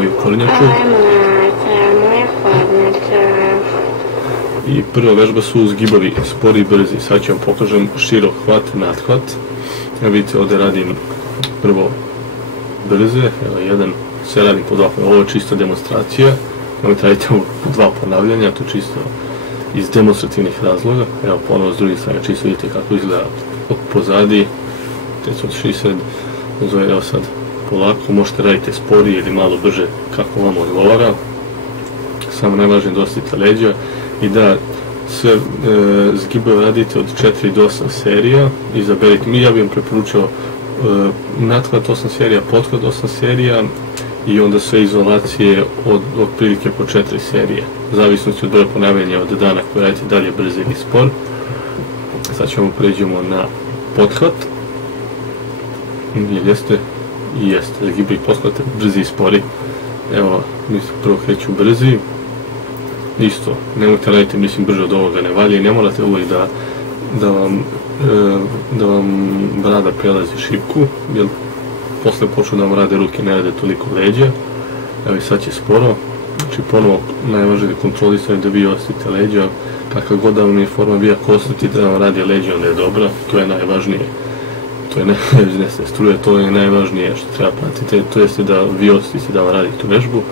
moju kornjaču. I prva vežba su zgibovi, spori i brzi. Sad ću vam pokažem širok hvat, nadhvat. Vidite, ovdje radim prvo brze, evo jedan, sve radim po dva ponavljanja, ovo je čisto demonstracija, nemojte raditi po dva ponavljanja, to čisto iz demonstrativnih razloga. Evo ponovo s druge strane, čisto vidite kako izgleda od pozadi, that's what she said. Evo sad polako, možete raditi sporije ili malo brže kako vam odgovara, samo najvažnije da ostavite leđa i da sve zgibove radite od 4 do 8 serija, izaberite, ja bih vam preporučio nadhvat 8 serija, pothvat 8 serija i onda sve izolacije od otprilike po 4 serije, zavisnosti od broja ponavljanja od dana koje radite, dalje brzi ili spor. Sad ćemo pređemo na pothvat. Jeste? Jeste, zgibovi pothvate, brzi i spori. Evo, mi se prvo kreću brzi. Isto, nemojte raditi, mislim, brže od ovoga ne valja i ne morate uvijek da vam brada prelazi šipku, jer posle počnu da vam rade ruke, ne rade toliko leđa. Evo i sad će sporo, znači ponovo najvažnije kontrolisanje da vi ostavite leđa, kakva god da vam je forma, vi ako ostavite da vam radi leđa, onda je dobra, to je najvažnije. To je to je najvažnije što treba pratiti, to jeste da vi ostavite da vam radi tu vežbu.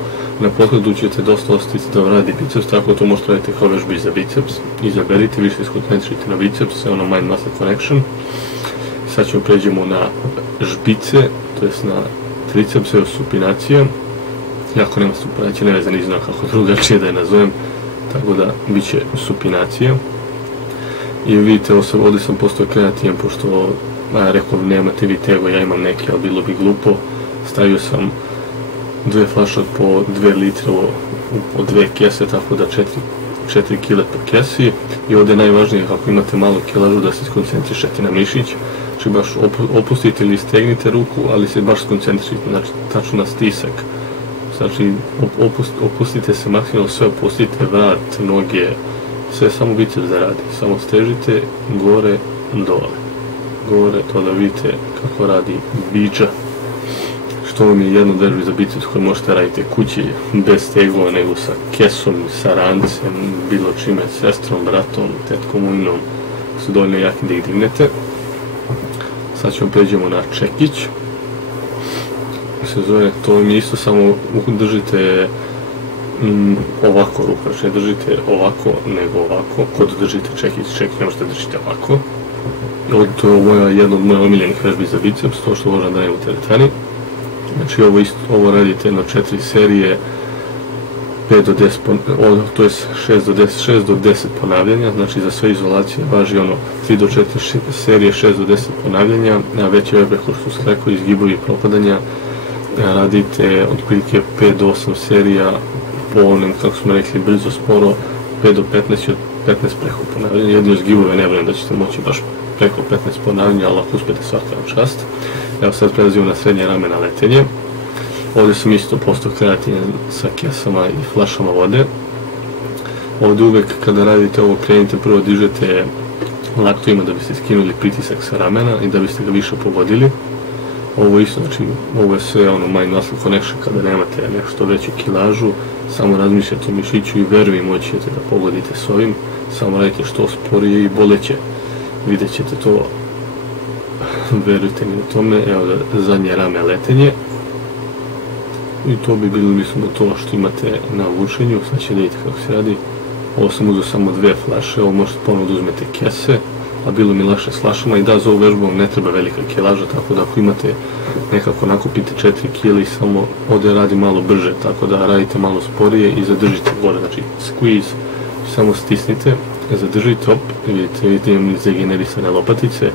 Na pothvatu ćete dosta ostaviti da vam radi biceps, tako da to možete raditi kao vežbu i za biceps. Izaberite, više skoncentrite na biceps, ono mind muscle connection. Sad ćemo pređemo na žbice, to jest na triceps, evo supinacija. Jako nema supinacije, ne vezan izna kako drugačije da je nazovem, tako da bit će supinacija. I vidite, ovdje sam postao kreativan, pošto rekao nemate vi tego, ja imam neke, ali bilo bi glupo. Stavio sam 2 flaše po 2 litre po 2 kese, tako da 4 kile po kesi. I ovdje je najvažnije, ako imate malu kilažu, da se skoncentrišete na mišić. Znači baš opustite ili stegnite ruku, ali se baš skoncentrišite, znači tačno na stisak. Znači opustite se maksimalno, sve opustite, vrat, noge, sve samo biceps da radi. Samo stežite gore, dole. Gore, to da vidite kako radi biđa. Što vam je jedno vežbi za biceps koje možete raditi kući bez teglova, nego sa kesom, sa rancem, bilo čime, sestrom, bratom, tetkom, uminom, su dovoljno jaki da ih dignete. Sad ćemo pređemo na čekić. Se zove, to vam je isto, samo držite ovako ruku, znači ne držite ovako, nego ovako. Kod držite čekić ne možete držite ovako. To je jedna od mojih omiljenih vežbi za biceps, to što možem da u teretani. Znači ovo radite na 4 serije, 5 do 10, to je 6 do 10 ponavljanja, znači za sve izolacije važi ono 3 do 4 serije, 6 do 10 ponavljanja, a veće vežbe koje su skleko, izgibovi i propadanja, radite otprilike 5 do 8 serija po onom, kako smo rekli, brzo, sporo, 5 do 15 i od 15 preko ponavljanja. Jedni od zgibove ne vjerujem da ćete moći baš preko 15 ponavljanja, ali ako uspete, svaka vam čast. Evo sad prelazimo na srednje rame na letenje. Ovdje sam isto postao kreativan sa kesama i flašama vode. Ovdje uvek kada radite ovo, krenite, prvo dižete laktovima da biste skinuli pritisak sa ramena i da biste ga više pogodili. Ovo isto, znači ovo je sve ono mind muscle connection, kada nemate nešto veću kilažu, samo razmišljate o mišiću i verujem moći ćete da pogodite s ovim, samo radite što sporije i boleće. Vidjet ćete to, verujte mi na tome. Evo da zadnje rame letenje. I to bi bilo, mislim, to što imate na vučenju. Sad će da vidite kako se radi. Ovo sam uzeo samo 2 flaše, ovo možete ponovno da uzmete kese, a bilo mi lakše s flašama. I da, za ovu vežbu vam ne treba velika kilaža, tako da ako imate nekako nakupite 4 kg, samo ovdje radi malo brže, tako da radite malo sporije i zadržite gore, znači squeeze, samo stisnite, zadržite, op, vidite imam izdegenerisane lopatice,